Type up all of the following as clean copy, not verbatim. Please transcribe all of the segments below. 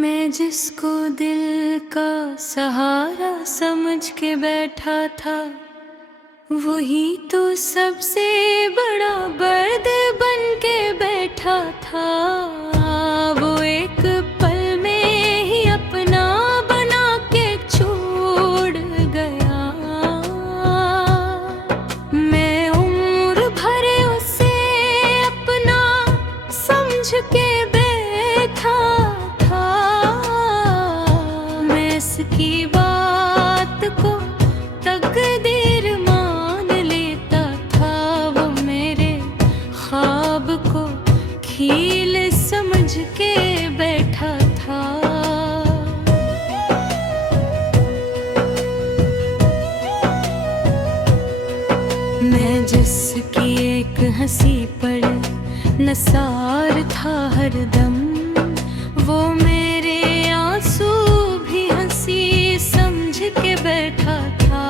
मैं जिसको दिल का सहारा समझ के बैठा था, वही तो सबसे बड़ा दर्द बन के बैठा था। वो एक पल में ही अपना बना के छोड़ गया। मैं उम्र भर उसे अपना समझ के बैठा था। मैं इसकी बात को तकदीर मान लेता था। वो मेरे ख्वाब को खील समझ के बैठा था। मैं जिसकी एक हंसी पर नसार था हरदम, वो मेरे आंसू भी हंसी समझ के बैठा था।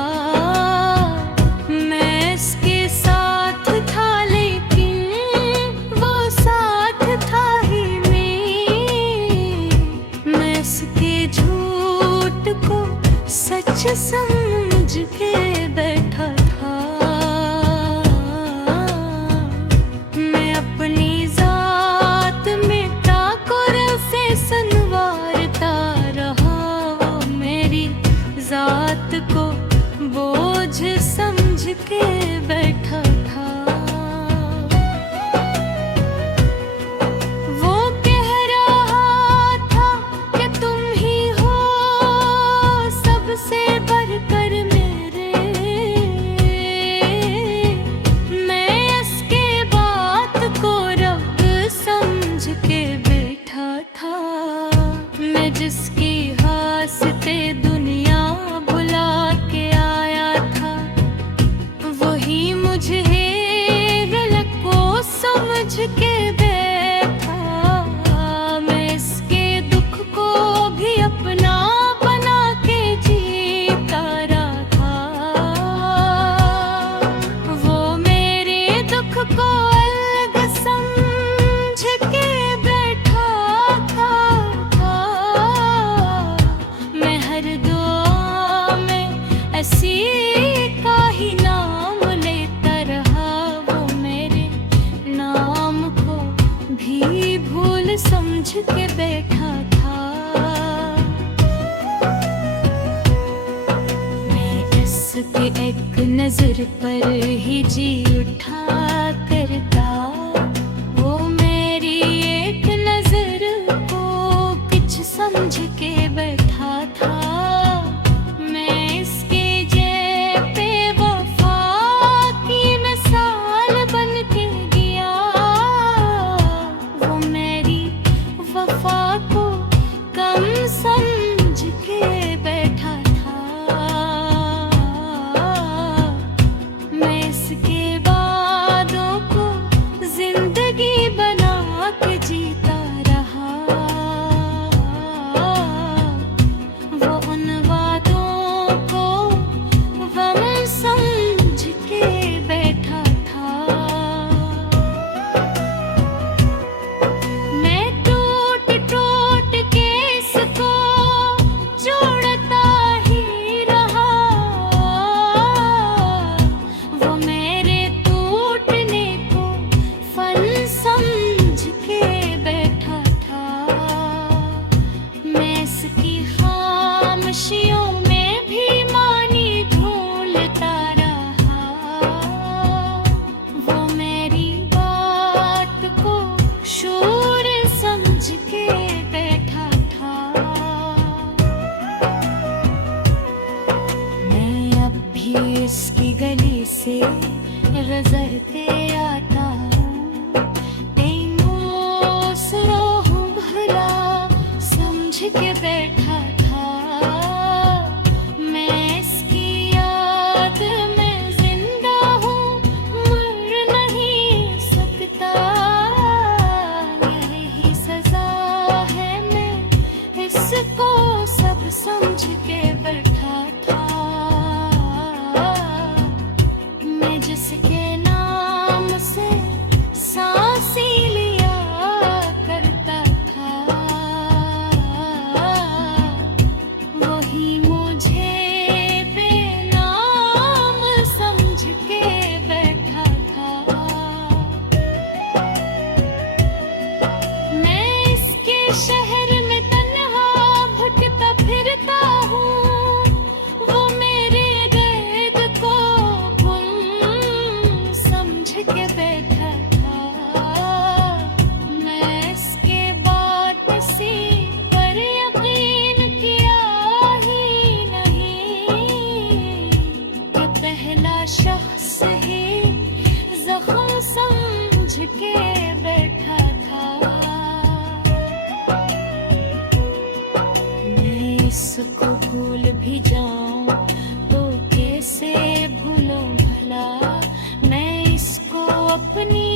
मैं इसके साथ था लेकिन वो साथ था ही नहीं। मैं इसके झूठ को सच समझ के बैठा था। मैं अपनी जात में ताकुर से संवारता रहा। वो मेरी जात को बोझ समझ के बैठा था। वो कह रहा था कि तुम ही हो सबसे बढ़कर मेरे। मैं इसके बात को रब समझ के बैठा था। मैं जिसकी हासते दुनिया भुला के आया था, वही मुझे गलत को समझ के बैठा। मैं इसके दुख को भी अपना बना के जीता रहा। वो मेरे दुख को अलग समझ के बैठा था। मैं हर दुआ में ऐसी का ही नाम लेता रहा। वो मेरे नाम को भी भूल समझ के बैठा था। मैं इसके एक नजर पर ही जी उठा करता। वो मेरी एक नजर को कुछ समझ के बैठा था। मैं इसके जय पे वफा की मिसाल बन के गया। वो मेरी वफा को कम समझ के बैठा था। मैं इसके वादों को जिंदगी बना के जीता रहा। वो उन वादों को गम समझ के बैठा था। मैं टूट टूट के इसको जोड़ता ही रहा। वो मेरे टूटने को फन समझ के बैठा था। मैं इसकी खामोशियों में भी मानी ढूंढता रहा। वो मेरी बात को शोर समझ के बैठा था। मैं अब भी इसकी गली से गुजरते आता हूँ। तेनों सराहूं भला समझ के बैठा था। मैं इसकी याद में जिंदा हूँ, मर नहीं सकता। यही सजा है, मैं इसको सब समझ के बैठा था। मैं जिसके नाम से सांस लिया करता था। इसको भूल भी जाऊं तो कैसे भूलूं भला मैं इसको अपनी